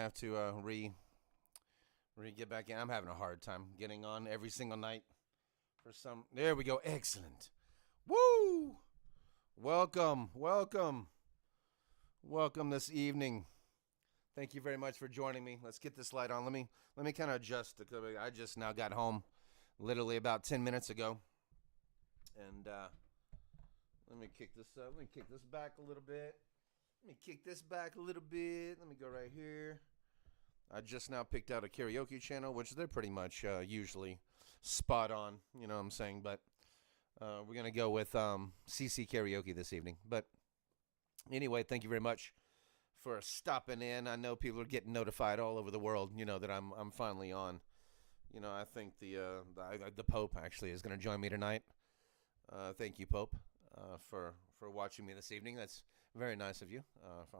have to get back in. I'm having a hard time getting on every single night. There we go. Excellent. Woo! Welcome this evening. Thank you very much for joining me. Let's get this light on. Let me kind of adjust. I just now got home, literally about 10 minutes ago, and let me kick this up. Let me kick this back a little bit. Let me go right here. I just now picked out a karaoke channel, which they're pretty much usually spot on. You know what I'm saying? But we're going to go with CC Karaoke this evening. But anyway, thank you very much for stopping in. I know people are getting notified all over the world, that I'm finally on. I think the Pope actually is going to join me tonight. Thank you, Pope, for watching me this evening. That's very nice of you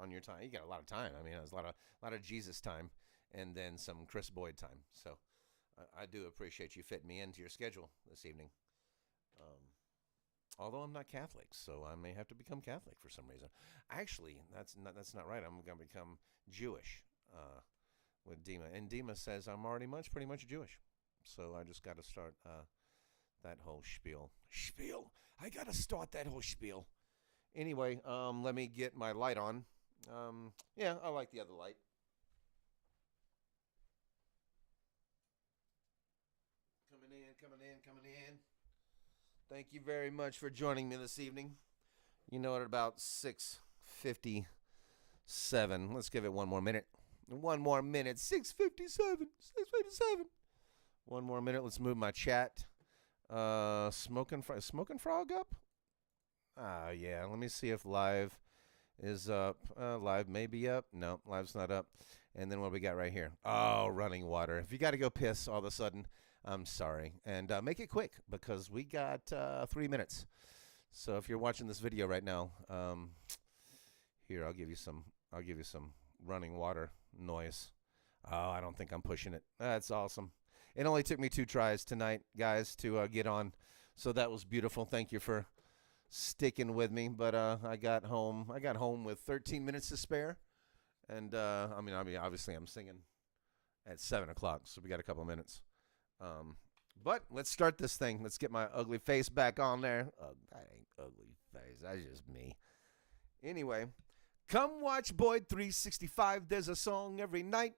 on your time. You got a lot of time. I mean, there's a lot of Jesus time, and then some Chris Boyd time. So I do appreciate you fitting me into your schedule this evening. Although I'm not Catholic, so I may have to become Catholic for some reason. Actually, that's not right. I'm going to become Jewish with Dima. And Dima says I'm already pretty much Jewish. So I just got to start that whole spiel. I got to start that whole spiel. Anyway, let me get my light on. Yeah, I like the other light. Coming in. Thank you very much for joining me this evening. At about 6:57. Let's give it one more minute. 6:57. One more minute. Let's move my chat. Smoking Frog up? Yeah. Let me see if live is up. Live may be up. No, live's not up. And then what we got right here? Oh, running water. If you got to go piss all of a sudden, I'm sorry. And make it quick because we got 3 minutes. So if you're watching this video right now, here I'll give you some running water noise. Oh, I don't think I'm pushing it. That's awesome. It only took me 2 tries tonight, guys, to get on. So that was beautiful. Thank you for sticking with me. But I got home with 13 minutes to spare. And I mean, obviously I'm singing at 7 o'clock, so we got a couple minutes. But let's start this thing. Let's get my ugly face back on there. That ain't ugly face. That's just me. Anyway, come watch Boyd 365. There's a song every night.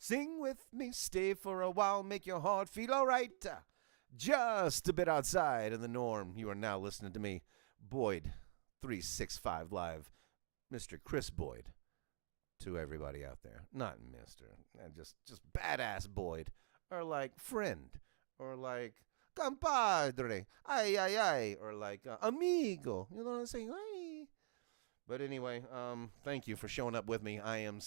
Sing with me, stay for a while, make your heart feel all right. Just a bit outside of the norm. You are now listening to me, Boyd 365 Live. Mr. Chris Boyd. To everybody out there. Not Mr. Just badass Boyd. Or like friend. Or like compadre. Ay, ay, ay. Or like amigo. You know what I'm saying? Ay. But anyway, thank you for showing up with me. I am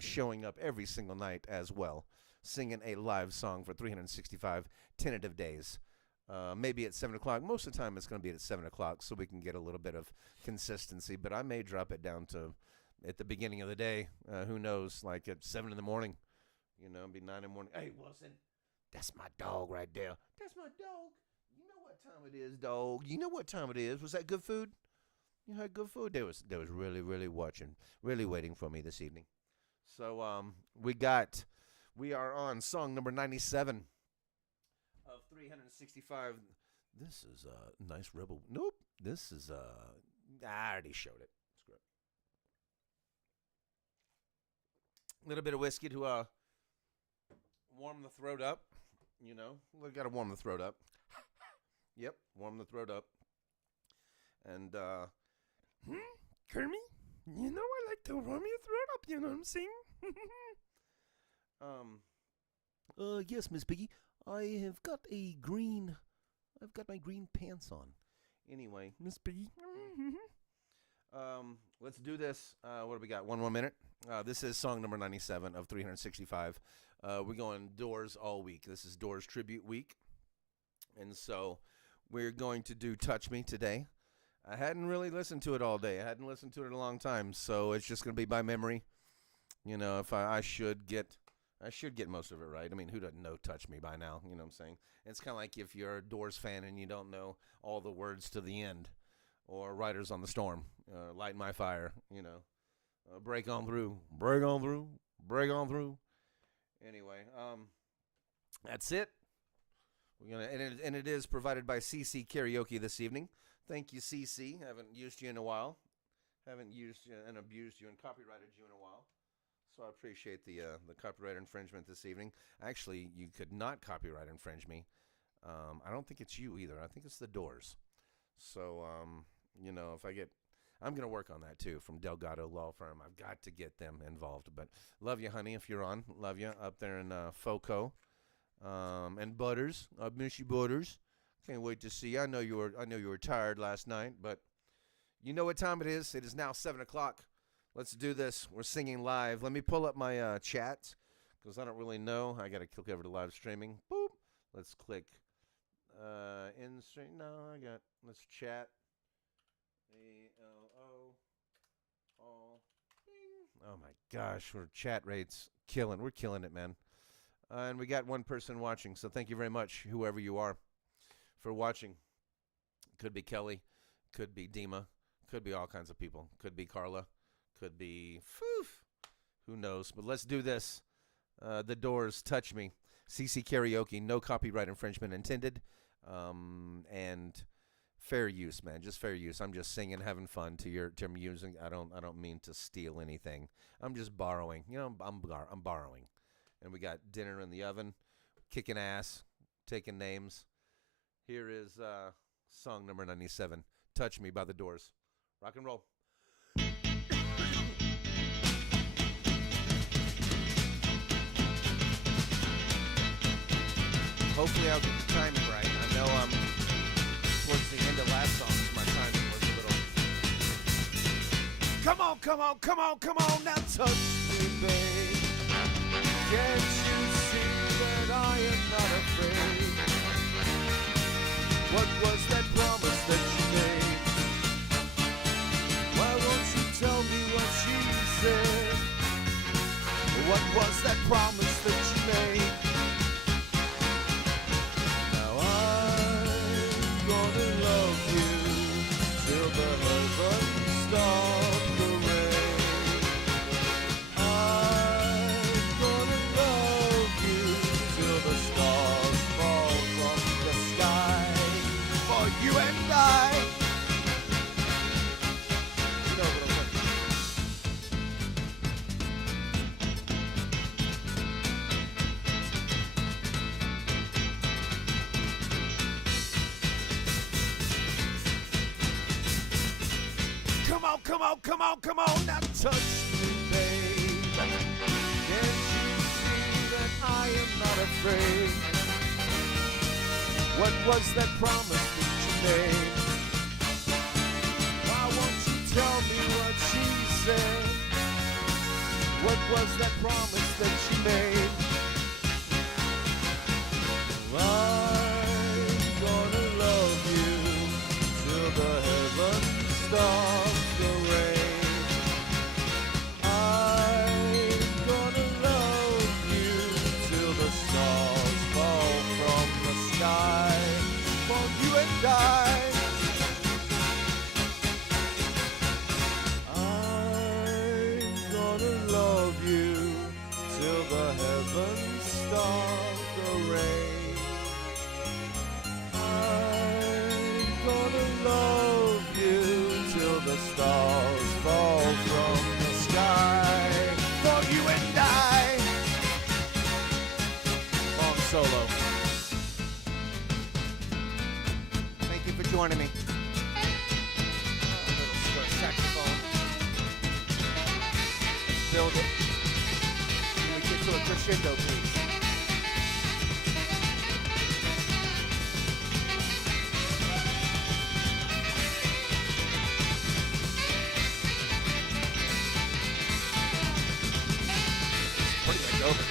showing up every single night as well. Singing a live song for 365 tentative days. Maybe at 7 o'clock. Most of the time it's going to be at 7 o'clock so we can get a little bit of consistency. But I may drop it down to at the beginning of the day. Who knows? Like at 7 in the morning. It'd be 9 in the morning. Hey, Wilson. That's my dog right there. That's my dog. You know what time it is, dog. You know what time it is. Was that good food? You had good food? They was really, really waiting for me this evening. So we are on song number 97 of 365. This is a nice rebel. Nope. This is I already showed it. Screw it. A little bit of whiskey to warm the throat up. We got to warm the throat up. Yep, warm the throat up. And Kermit, I like to warm your throat up. You know what I'm saying? Yes, Miss Piggy. I've got my green pants on. Anyway, Miss Piggy. Let's do this. What do we got? One more minute. This is song number 97 of 365. We're going Doors all week. This is Doors Tribute Week. And so we're going to do Touch Me today. I hadn't really listened to it all day. I hadn't listened to it in a long time. So it's just going to be by memory. If I should get most of it right. I mean, who doesn't know Touch Me by now? You know what I'm saying? It's kind of like if you're a Doors fan and you don't know all the words to the end. Or Riders on the Storm, Light My Fire, Break on through. Break on through. Break on through. Anyway, that's it. We're gonna and it is provided by CC Karaoke this evening. Thank you, CC. Haven't used you in a while. Haven't used you and abused you and copyrighted you in a while. So I appreciate the copyright infringement this evening. Actually, you could not copyright infringe me. I don't think it's you either. I think it's the Doors. So if I get, I'm gonna work on that too from Delgado Law Firm. I've got to get them involved. But love you, honey. If you're on, love you up there in FOCO. And Butters, I miss you, Butters. Can't wait to see you. I know you were tired last night, but you know what time it is. It is now 7:00. Let's do this. We're singing live. Let me pull up my chat because I don't really know. I got to click over to live streaming. Boop. Let's click in stream. No, let's chat. Oh my gosh, we're chat rates killing. We're killing it, man. And we got one person watching, so thank you very much, whoever you are, for watching. Could be Kelly, could be Dima, could be all kinds of people. Could be Carla, could be who knows. But let's do this. The Doors, Touch Me. CC Karaoke, no copyright infringement intended. And fair use, man, just fair use. I'm just singing, having fun to your music. I don't mean to steal anything. I'm just borrowing. I'm borrowing. And we got dinner in the oven, kicking ass, taking names. Here is song number 97, Touch Me by the Doors. Rock and roll. Hopefully I'll get the timing right. I know I'm towards the end of last song, so my timing was a little... Come on, come on, come on, come on, now touch me, babe. Can't you see that I am not afraid? What was that promise that you made? Why won't you tell me what she said? What was that promise that you made? Now I'm gonna love you till the heavens start the rain. I'm gonna love you till the stars fall from the sky. For you and I. You know what I'm saying? Come on, come on, come on, come on, now touch me, babe. Can't you see that I am not afraid? What was that promise that you made? Why won't you tell me what she said? What was that promise that she made? I'm gonna love you till the heavens start the rain. I'm gonna love you till the stars fall from the sky. For you and I'm gonna love you till the heavens start the rain. I'm gonna love you till the stars fall from the sky. For you and I. Long solo. Thank you for joining me. A little skirt saxophone. Let's build it. Can we get to a crescendo, please? Pretty much over.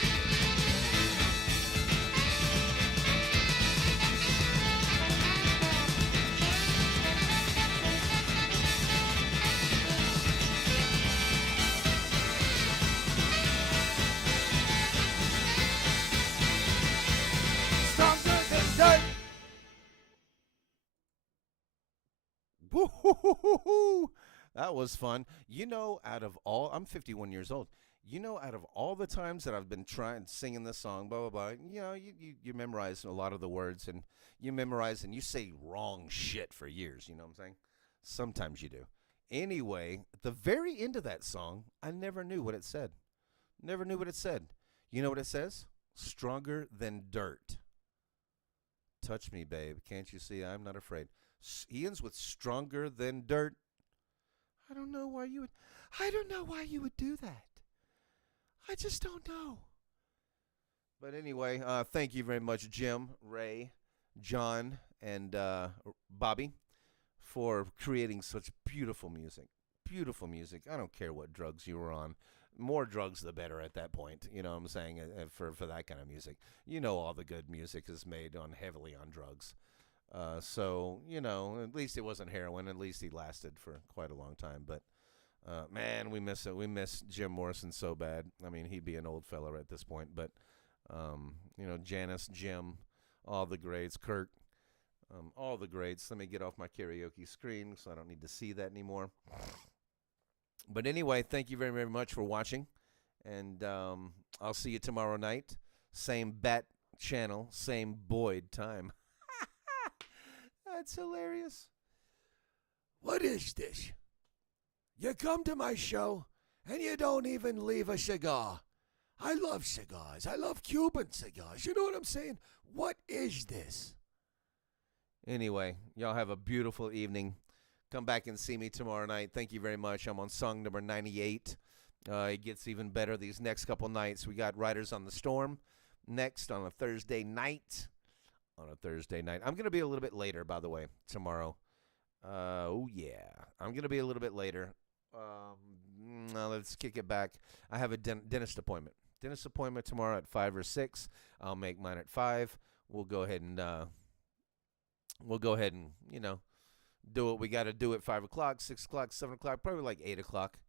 That was fun. Out of all, I'm 51 years old. Out of all the times that I've been trying singing this song, blah blah blah. You memorize a lot of the words, and you memorize and you say wrong shit for years. You know what I'm saying? Sometimes you do. Anyway, at the very end of that song, I never knew what it said. Never knew what it said. You know what it says? Stronger than dirt. Touch me, babe. Can't you see I'm not afraid? He ends with stronger than dirt. I don't know why you would. I don't know why you would do that. I just don't know. But anyway, thank you very much, Jim, Ray, John, and Bobby, for creating such beautiful music. Beautiful music. I don't care what drugs you were on. More drugs, the better at that point. You know what I'm saying? For that kind of music. All the good music is made heavily on drugs. So, at least it wasn't heroin. At least he lasted for quite a long time. But, man, we miss it. We miss Jim Morrison so bad. I mean, he'd be an old fella at this point. But, Janice, Jim, all the greats, Kurt, all the greats. Let me get off my karaoke screen so I don't need to see that anymore. But anyway, thank you very, very much for watching. And I'll see you tomorrow night. Same bat channel, same Boyd time. That's hilarious. What is this? You come to my show and you don't even leave a cigar. I love cigars. I love Cuban cigars. You know what I'm saying? What is this? Anyway, y'all have a beautiful evening. Come back and see me tomorrow night. Thank you very much. I'm on song number 98. It gets even better these next couple nights. We got Riders on the Storm next on a Thursday night. I'm going to be a little bit later, by the way, tomorrow. Oh, yeah. I'm going to be a little bit later. Now let's kick it back. I have a dentist appointment. Dentist appointment tomorrow at 5 or 6. I'll make mine at 5. We'll go ahead and do what we got to do at 5 o'clock, 6 o'clock, 7 o'clock, probably like 8 o'clock.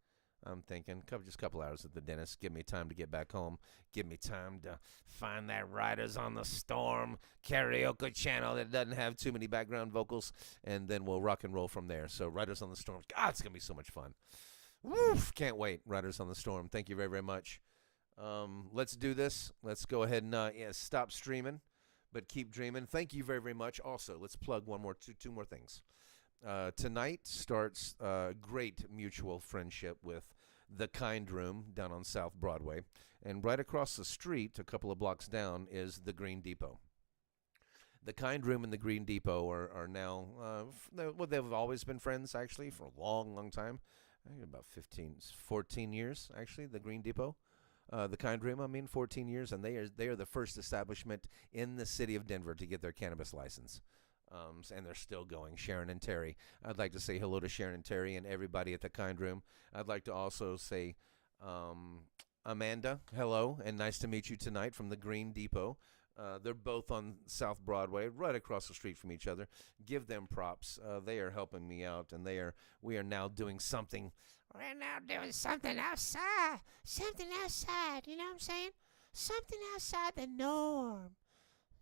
I'm thinking just a couple hours at the dentist. Give me time to get back home. Give me time to find that Riders on the Storm karaoke channel that doesn't have too many background vocals, and then we'll rock and roll from there. So Riders on the Storm. God, it's going to be so much fun. Woof, can't wait. Riders on the Storm. Thank you very, very much. Let's do this. Let's go ahead and stop streaming, but keep dreaming. Thank you very, very much. Also, let's plug two more things. Tonight starts great mutual friendship with The Kind Room down on South Broadway. And right across the street, a couple of blocks down, is the Green Depot. The Kind Room and the Green Depot are now, they've always been friends, actually, for a long, long time. I think about 14 years, actually, the Green Depot. The Kind Room, 14 years. And they are the first establishment in the city of Denver to get their cannabis license. And they're still going, Sharon and Terry. I'd like to say hello to Sharon and Terry and everybody at the Kind Room. I'd like to also say, Amanda, hello, and nice to meet you tonight from the Green Depot. They're both on South Broadway, right across the street from each other. Give them props. They are helping me out, and we are now doing something. We're now doing something outside. Something outside, you know what I'm saying? Something outside the norm.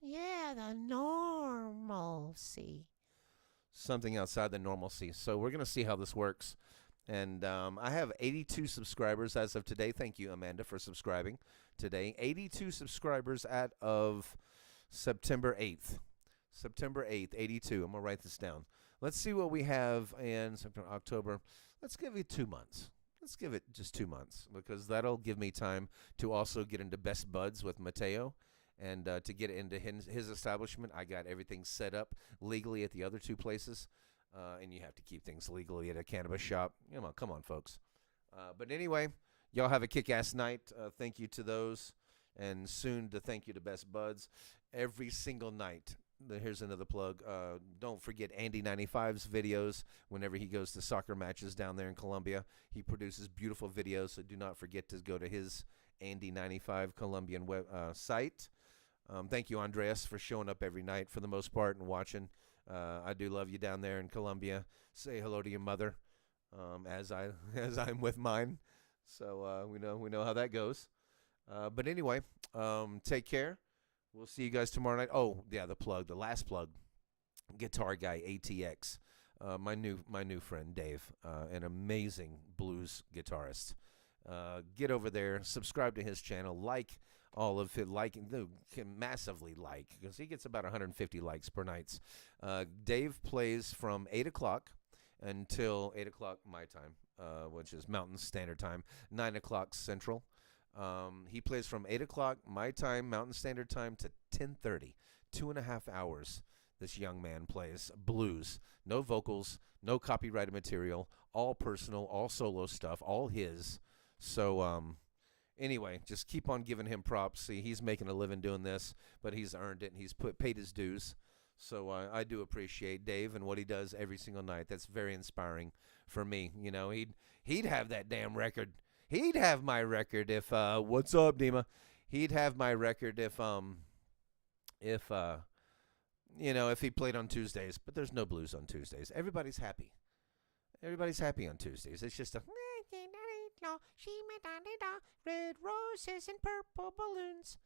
Yeah, the normalcy. Something outside the normalcy. So we're going to see how this works. And I have 82 subscribers as of today. Thank you, Amanda, for subscribing today. 82 subscribers as of September 8th. September 8th, 82. I'm going to write this down. Let's see what we have in September, October. Let's give it 2 months. Let's give it just 2 months, because that'll give me time to also get into Best Buds with Mateo. And to get into his establishment, I got everything set up legally at the other two places. And you have to keep things legally at a cannabis shop. Come on, folks. But anyway, y'all have a kick-ass night. Thank you to those. And soon to thank you to Best Buds. Every single night. Here's another plug. Don't forget Andy 95's videos whenever he goes to soccer matches down there in Colombia. He produces beautiful videos, so do not forget to go to his Andy 95 Colombian site. Thank you, Andreas, for showing up every night for the most part and watching. I do love you down there in Colombia. Say hello to your mother, as I'm with mine. So we know how that goes. But anyway, take care. We'll see you guys tomorrow night. Oh yeah, the last plug. Guitar Guy ATX. my new friend Dave, an amazing blues guitarist. Get over there, subscribe to his channel, like all of it, can massively like, because he gets about 150 likes per night. Dave plays from 8 o'clock until 8 o'clock my time, which is Mountain Standard Time, 9 o'clock Central. He plays from 8 o'clock my time, Mountain Standard Time, to 10:30. 2.5 hours. This young man plays blues. No vocals, no copyrighted material, all personal, all solo stuff, all his. So, anyway, just keep on giving him props. See, he's making a living doing this, but he's earned it, and he's paid his dues. So I do appreciate Dave and what he does every single night. That's very inspiring for me. You know, he'd have that damn record. He'd have my record if what's up, Dima? He'd have my record if if he played on Tuesdays. But there's no blues on Tuesdays. Everybody's happy. Everybody's happy on Tuesdays. It's just a red roses and purple balloons.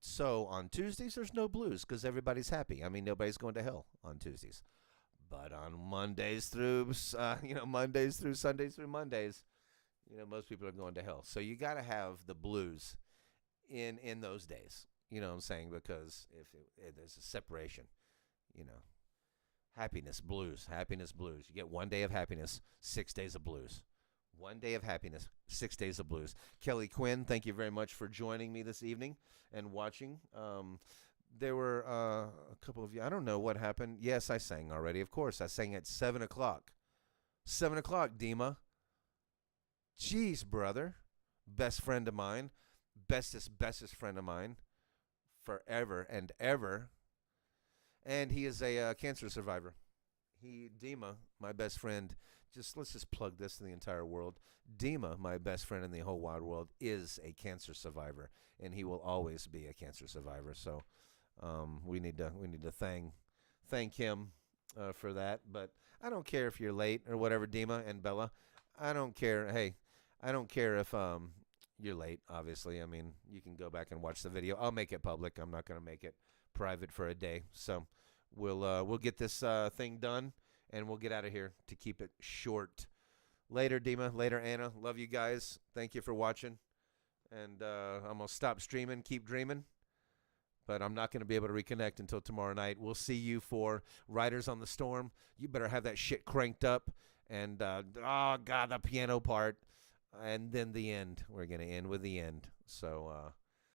So on Tuesdays there's no blues because everybody's happy. I mean, nobody's going to hell on Tuesdays. But on Mondays through Mondays through Sundays through Mondays, most people are going to hell. So you got to have the blues in those days. You know what I'm saying? Because if there's a separation, happiness, blues. You get 1 day of happiness, 6 days of blues. 1 day of happiness, 6 days of blues. Kelly Quinn, thank you very much for joining me this evening and watching. There were a couple of you. I don't know what happened. Yes, I sang already. Of course, I sang at 7 o'clock. 7 o'clock, Dima. Jeez, brother. Best friend of mine. Bestest friend of mine. Forever and ever. And he is a cancer survivor. Dima, my best friend, let's just plug this to the entire world. Dima, my best friend in the whole wide world, is a cancer survivor, and he will always be a cancer survivor. So we need to thank him for that. But I don't care if you're late or whatever, Dima and Bella. I don't care. Hey, I don't care if you're late. Obviously, I mean, you can go back and watch the video. I'll make it public. I'm not going to make it private for a day. So we'll get this thing done, and we'll get out of here to keep it short. Later, Dima. Later, Anna. Love you guys. Thank you for watching. And I'm going to stop streaming, keep dreaming. But I'm not going to be able to reconnect until tomorrow night. We'll see you for Riders on the Storm. You better have that shit cranked up. And, the piano part. And then the end. We're going to end with the end. So,